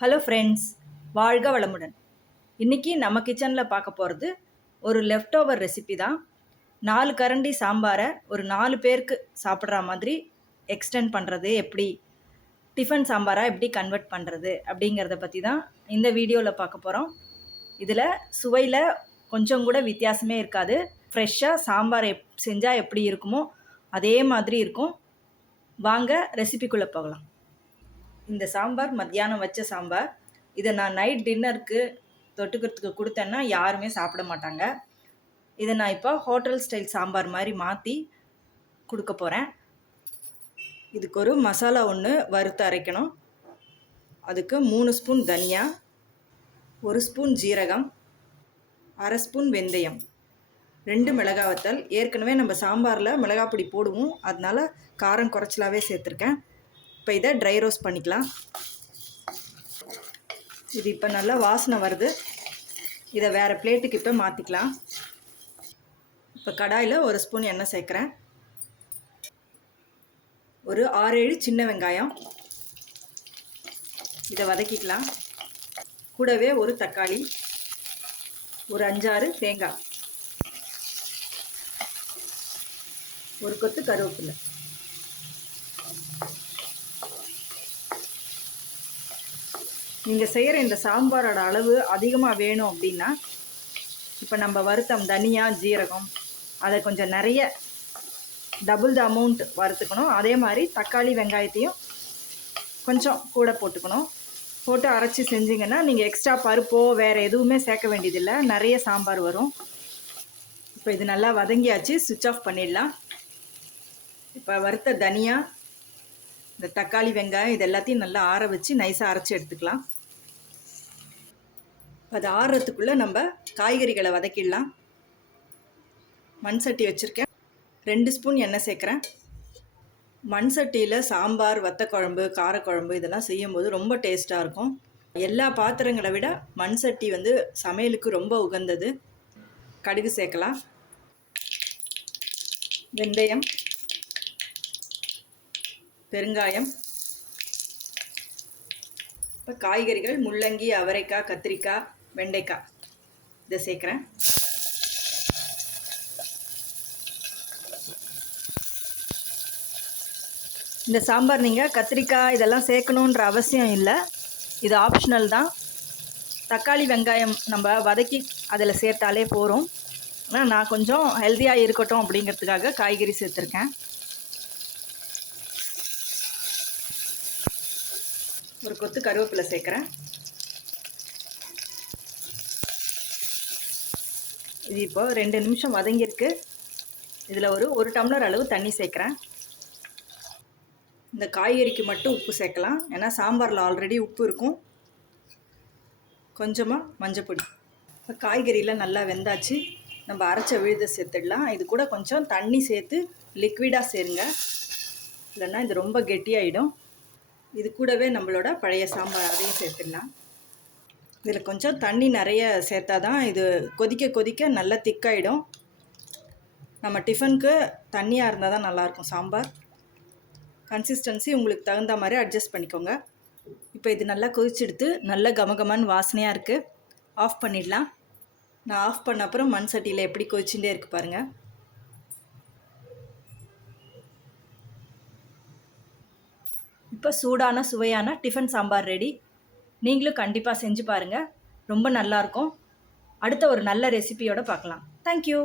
Hello friends, வாழ்க வளமுடன். இன்றைக்கி நம்ம கிச்சனில் பார்க்க போகிறது ஒரு லெஃப்ட் ஓவர் ரெசிபி தான். 4 கரண்டி சாம்பாரை ஒரு 4 பேருக்கு சாப்பிட்ற மாதிரி எக்ஸ்டெண்ட் பண்ணுறது எப்படி, டிஃபன் சாம்பாராக எப்படி கன்வெர்ட் பண்ணுறது அப்படிங்கிறத பற்றி தான் இந்த வீடியோவில் பார்க்க போகிறோம். இதில் சுவையில் கொஞ்சம் கூட வித்தியாசமே இருக்காது. ஃப்ரெஷ்ஷாக சாம்பார் செஞ்சால் எப்படி இருக்குமோ அதே மாதிரி இருக்கும். வாங்க ரெசிபிக்குள்ளே போகலாம். இந்த சாம்பார் மத்தியானம் வச்ச சாம்பார். இதை நான் நைட் டின்னருக்கு தொட்டுக்கிறதுக்கு கொடுத்தேன்னா யாருமே சாப்பிட மாட்டாங்க. இதை நான் இப்போ ஹோட்டல் ஸ்டைல் சாம்பார் மாதிரி மாற்றி கொடுக்க போகிறேன். இதுக்கு ஒரு மசாலா ஒன்று வறுத்து அரைக்கணும். அதுக்கு 3 ஸ்பூன் தனியா, 1 ஸ்பூன் ஜீரகம், 1/2 ஸ்பூன் வெந்தயம், 2 மிளகாய் வத்தல். ஏற்கனவே நம்ம சாம்பாரில் மிளகாய் பொடி போடுவோம், அதனால் காரம் குறைச்சலாகவே சேர்த்துருக்கேன். இப்போ இதை ட்ரை ரோஸ்ட் பண்ணிக்கலாம். இது இப்போ நல்லா வாசனை வருது. இதை வேறு பிளேட்டுக்கு இப்போ மாற்றிக்கலாம். இப்போ கடாயில் 1 ஸ்பூன் எண்ணெய் சேர்க்குறேன். ஒரு 6-7 சின்ன வெங்காயம், இதை வதக்கிக்கலாம். கூடவே ஒரு தக்காளி, ஒரு 5-6 தேங்காய், ஒரு கொத்து கருவேப்பிலை. நீங்கள் செய்கிற இந்த சாம்பாரோட அளவு அதிகமாக வேணும் அப்படின்னா இப்போ நம்ம வறுத்தம் தனியா ஜீரகம் அதை கொஞ்சம் நிறைய டபுள் த அமௌண்ட் வறுத்துக்கணும். அதே மாதிரி தக்காளி வெங்காயத்தையும் கொஞ்சம் கூட போட்டுக்கணும். போட்டு அரைச்சி செஞ்சிங்கன்னா நீங்கள் எக்ஸ்ட்ரா பருப்போ வேறு எதுவுமே சேர்க்க வேண்டியதில்லை, நிறைய சாம்பார் வரும். இப்போ இது நல்லா வதங்கியாச்சு, சுவிட்ச் ஆஃப் பண்ணிடலாம். இப்போ வறுத்த தனியா, இந்த தக்காளி வெங்காயம் இது எல்லாத்தையும் நல்லா ஆற வச்சு நைஸாக அரைச்சி எடுத்துக்கலாம். அது ஆறுறதுக்குள்ளே நம்ம காய்கறிகளை வதக்கிடலாம். மண் சட்டி வச்சுருக்கேன். 2 ஸ்பூன் எண்ணெய் சேர்க்குறேன். மண் சட்டியில் சாம்பார், வத்தக்குழம்பு, காரக்குழம்பு இதெல்லாம் செய்யும்போது ரொம்ப டேஸ்ட்டாக இருக்கும். எல்லா பாத்திரங்களை விட மண் சட்டி சமையலுக்கு ரொம்ப உகந்தது. கடுகு சேர்க்கலாம். வெந்தயம், பெருங்காயம். இப்போ காய்கறிகள் முள்ளங்கி, அவரைக்காய், கத்திரிக்காய், வெண்டைக்காய் இதை சேர்க்குறேன். இந்த சாம்பார் நீங்கள் கத்திரிக்காய் இதெல்லாம் சேர்க்கணுன்ற அவசியம் இல்லை, இது ஆப்ஷனல் தான். தக்காளி வெங்காயம் நம்ம வதக்கி அதில் சேர்த்தாலே போகிறோம். ஆனால் நான் கொஞ்சம் ஹெல்த்தியாக இருக்கட்டும் அப்படிங்கிறதுக்காக காய்கறி சேர்த்துருக்கேன். ஒரு கொத்து கருவேப்பிலை சேர்க்குறேன். இது இப்போ 2 நிமிஷம் வதங்கியிருக்கு. இதில் ஒரு டம்ளர் அளவு தண்ணி சேர்க்குறேன். இந்த காய்கறிக்கு மட்டும் உப்பு சேர்க்கலாம், ஏன்னா சாம்பாரில் ஆல்ரெடி உப்பு இருக்கும். கொஞ்சமாக மஞ்சப்பொடி. இப்போ காய்கறியில் நல்லா வெந்தாச்சு. நம்ம அரைச்ச விழுதை சேர்த்துடலாம். இது கூட கொஞ்சம் தண்ணி சேர்த்து லிக்விடாக சேருங்க, இல்லைன்னா இது ரொம்ப கெட்டியாகிடும். இது கூடவே நம்மளோட பழைய சாம்பார் அதையும் சேர்த்துடலாம். இதில் கொஞ்சம் தண்ணி நிறைய சேர்த்தா தான் இது கொதிக்க கொதிக்க நல்லா திக்காயிடும். நம்ம டிஃபனுக்கு தண்ணியாக இருந்தால் தான் நல்லாயிருக்கும் சாம்பார். கன்சிஸ்டன்சி உங்களுக்கு தகுந்த மாதிரி அட்ஜஸ்ட் பண்ணிக்கோங்க. இப்போ இது நல்லா கொதிச்செடுத்து நல்ல கமகமான்னு வாசனையாக இருக்குது. ஆஃப் பண்ணிடலாம். நான் ஆஃப் பண்ண அப்புறம் மண் சட்டியில் எப்படி கொதிச்சுட்டே இருக்குது பாருங்கள். இப்போ சூடான சுவையான டிஃபன் சாம்பார் ரெடி. நீங்களும் கண்டிப்பாக செஞ்சு பாருங்கள், ரொம்ப நல்லாயிருக்கும். அடுத்த ஒரு நல்ல ரெசிபியோடு பார்க்கலாம். தேங்க்யூ.